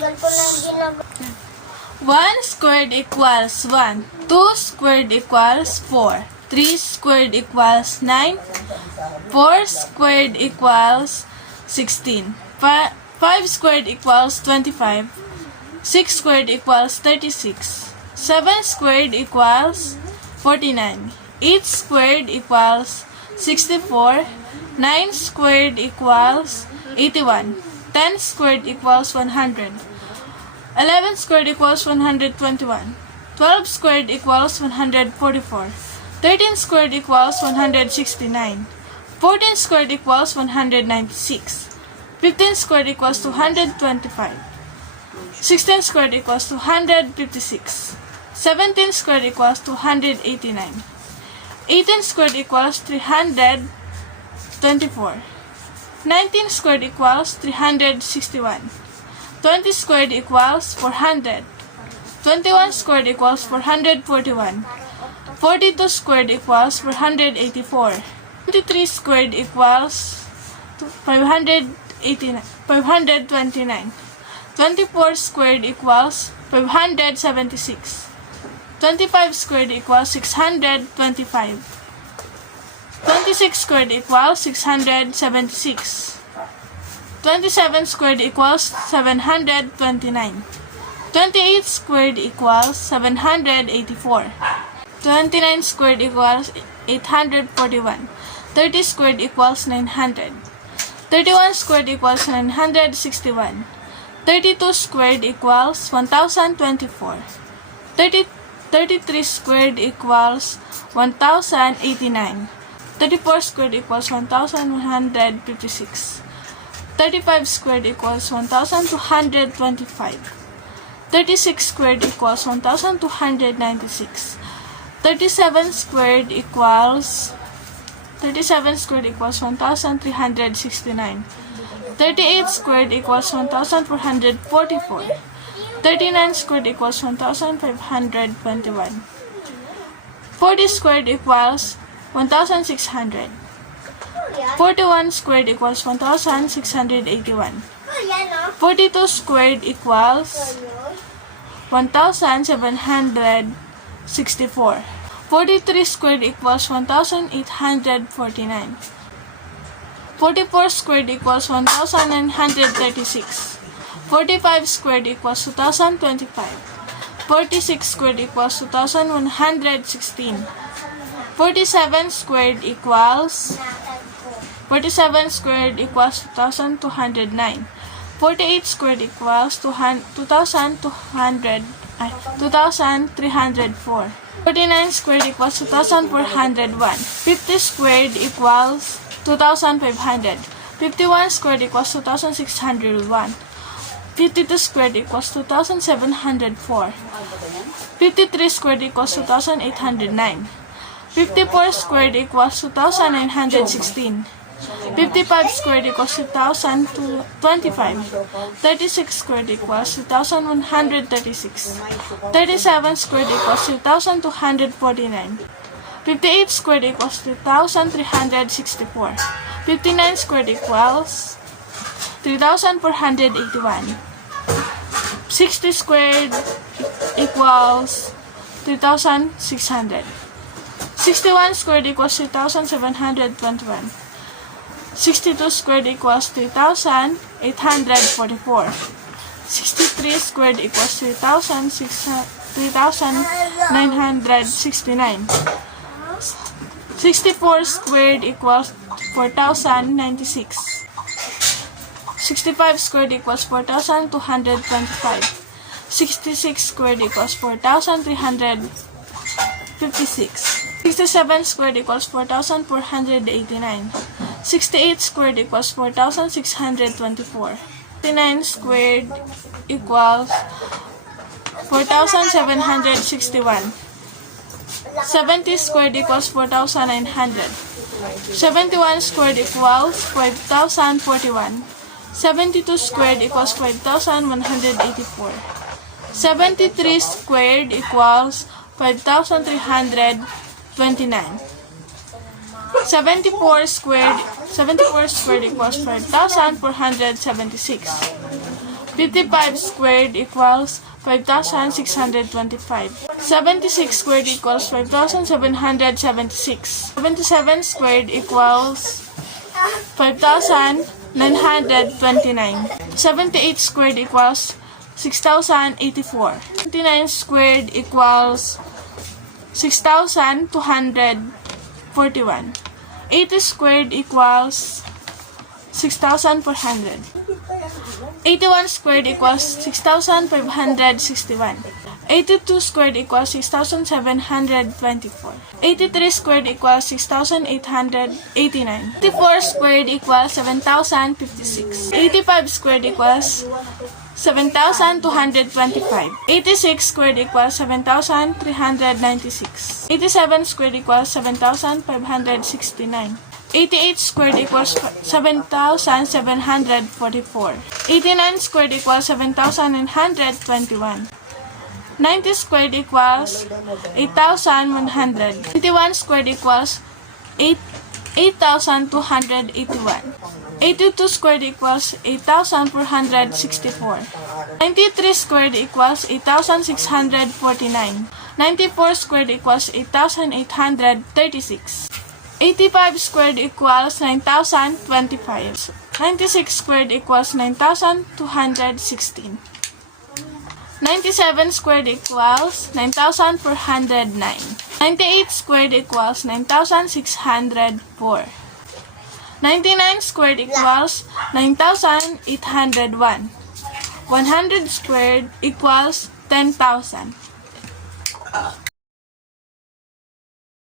Tagal ko na yung ginagawa. 1 squared equals 1. 2 squared equals 4. 3 squared equals 9. 4 squared equals 16. 5 squared equals 25. 6 squared equals 36. 7 squared equals 49. 8 squared equals 64. 9 squared equals 81. 10 squared equals 100. 11 squared equals 121. 12 squared equals 144. 13 squared equals 169. 14 squared equals 196. 15 squared equals 225. 16 squared equals 256. 17 squared equals 289. 18 squared equals 324. 19 squared equals 361. 20 squared equals 400. 21 squared equals 441. 42 squared equals 484. 23 squared equals 529. 24 squared equals 576. 25 squared equals 625. 26 squared equals 676. 27 squared equals 729. 28 squared equals 784. 29 squared equals 841. 30 squared equals 900. 31 squared equals 961. 32 squared equals 1024. 33 squared equals 1089. 34 squared equals 1156. 35 squared equals 1225. 36 squared equals 1296. 37 squared equals 1369. 38 squared equals 1444. 39 squared equals 1521. 40 squared equals 1600. 41 squared equals 1681. 42 squared equals 1764. 43 squared equals 1849. 44 squared equals 1936. 45 squared equals 2025. 46 squared equals 2116. 47 squared equals 2209. 48 squared equals 2304. 49 squared equals 2401. 50 squared equals 2500. 51 squared equals 2601. 52 squared equals 2704. 53 squared equals 2809. 54 squared equals 2916. 55 squared equals 2025. 36 squared equals 2136. 37 squared equals 2249. 58 squared equals 2364. 59 squared equals 3481. 60 squared equals 3600. 61 squared equals 3721. 62 squared equals 3844. 63 squared equals 3969. 64 squared equals 4096. 65 squared equals 4225. 66 squared equals 4356. 67 squared equals 4489. 68 squared equals 4624. 69 squared equals 4761. 70 squared equals 4900. 71 squared equals 5041. 72 squared equals 5184. 73 squared equals 5329. 74 squared equals 5476. 55 squared equals 5,625. 76 squared equals 5,776. 77 squared equals 5,929. 78 squared equals 6,084. 29 squared equals 6,241. 80 squared equals 6,400. 81 squared equals 6,561. 82 squared equals 6,724. 83 squared equals 6,889. 84 squared equals 7,056. 85 squared equals 7,225. 86 squared equals 7,396. 87 squared equals 7,569. 88 squared equals 7,744. 89 squared equals 7,921. 90 squared equals 8,100. 91 squared equals 8,281. 82 squared equals 8,464. 93 squared equals 8,649. 94 squared equals 8,836. 85 squared equals 9,025. 96 squared equals 9,216. 97 squared equals 9,409. 98 squared equals 9,604. 99 squared equals 9,801. 100 squared equals 10,000.